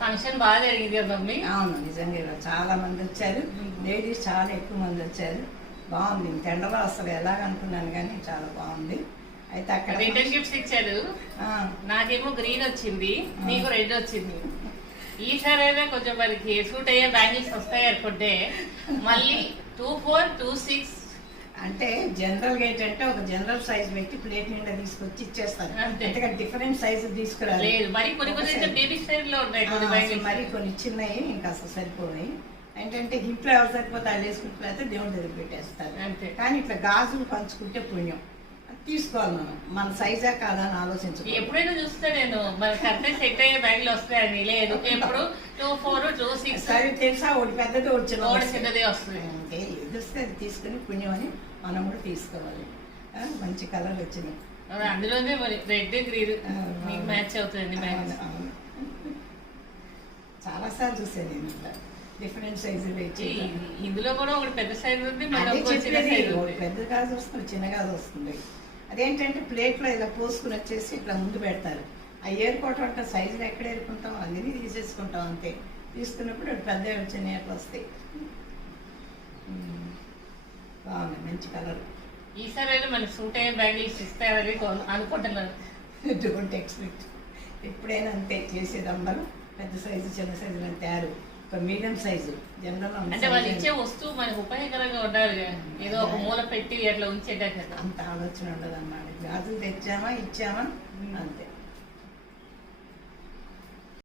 Function బాగా జరిగింది కదా మమ్మీ? అవును, నిజంగా ఈరోజు చాలా మంది వచ్చారు. లేడీస్ చాలా ఎక్కువ మంది వచ్చారు. బాగుంది. ఎండలో అసలు ఎలాగనుకున్నాను కానీ చాలా బాగుంది. అయితే అక్కడ రిటర్న్ గిఫ్ట్స్ ఇచ్చారు. నాకేమో గ్రీన్ వచ్చింది, నీకు రెడ్ వచ్చింది. ఈసారి అయినా కొంచెం మనకి సూట్ అయ్యే బ్యాంగిల్స్ వస్తాయి అనుకుంటే మళ్ళీ 24, 26 అంటే జనరల్ గా ఏంటంటే ఒక జనరల్ సైజ్ పెట్టి ప్లేట్ నిండా తీసుకొచ్చి ఇచ్చేస్తారు. అంతేగా డిఫరెంట్ సైజ్ తీసుకురాలి. మరి కొన్ని బేబీ సైజ్ లో ఉన్నాయి, మరి కొన్ని చిన్నవి ఇంకా అసలు సరిపోయి. ఏంటంటే ఇంట్లో ఎవరు సరిపోతే వాళ్ళు వేసుకుంటే దేవుడి దగ్గర పెట్టేస్తారు. కానీ ఇట్లా గాజులు పంచుకుంటే పుణ్యం. తీసుకోవాలి మనం, మన సైజా కాదా అని ఆలోచించాలి. ఎప్పుడైనా చూస్తే నేను మన కరెక్ట్ సెట్ అయ్యే బ్యాగులు వస్తాయని లేదు, ఎప్పుడు 24, 26 సరే తెలుసా, ఒకటి పెద్దది ఒకటి చిన్నదే వస్తుంది. ఏది వస్తే అది తీసుకుని పుణ్యం అని మనం కూడా తీసుకోవాలి. మంచి కలర్ వచ్చినాయి. అందులోనే మరి రెడ్ గ్రీన్ మీకు మ్యాచ్ అవుతుంది. చాలా సార్లు చూసాను నేను ఇట్లా డిఫరెంట్ సైజులు పెట్టి. ఇందులో కూడా ఒకటి పెద్ద సైజు ఉంది, పెద్ద గాజు వస్తుంది, చిన్న గాజు వస్తుంది. అదేంటంటే ప్లేట్లో ఇలా పోసుకుని వచ్చేసి ఇట్లా ముందు పెడతారు. ఆ ఏరుకోవటం అంటే సైజులు ఎక్కడ ఏరుకుంటాం అన్నీ తీసేసుకుంటాం అంతే. తీసుకున్నప్పుడు పెద్ద వచ్చినాయి అట్లా వస్తాయి. బాగున్నాయి, మంచి కలర్. ఈసారి అయితే మనకి సూట్ అయ్యే బ్యాంగిల్స్ ఇస్తారని అనుకుంటున్నాను. Don't expect. ఎప్పుడైనా అంతే చేసేది అందరూ. పెద్ద సైజు చిన్న సైజులు అని తయారు, ఒక మీడియం సైజు జనరల్. అంటే వాళ్ళు ఇచ్చే వస్తువు మనకు ఉపయోగకరంగా ఉండాలి, ఏదో ఒక మూల పెట్టి అట్లా ఉంచేట అంత ఆలోచన ఉండదు అన్నమాట. గాజులు తెచ్చామా ఇచ్చామా అంతే.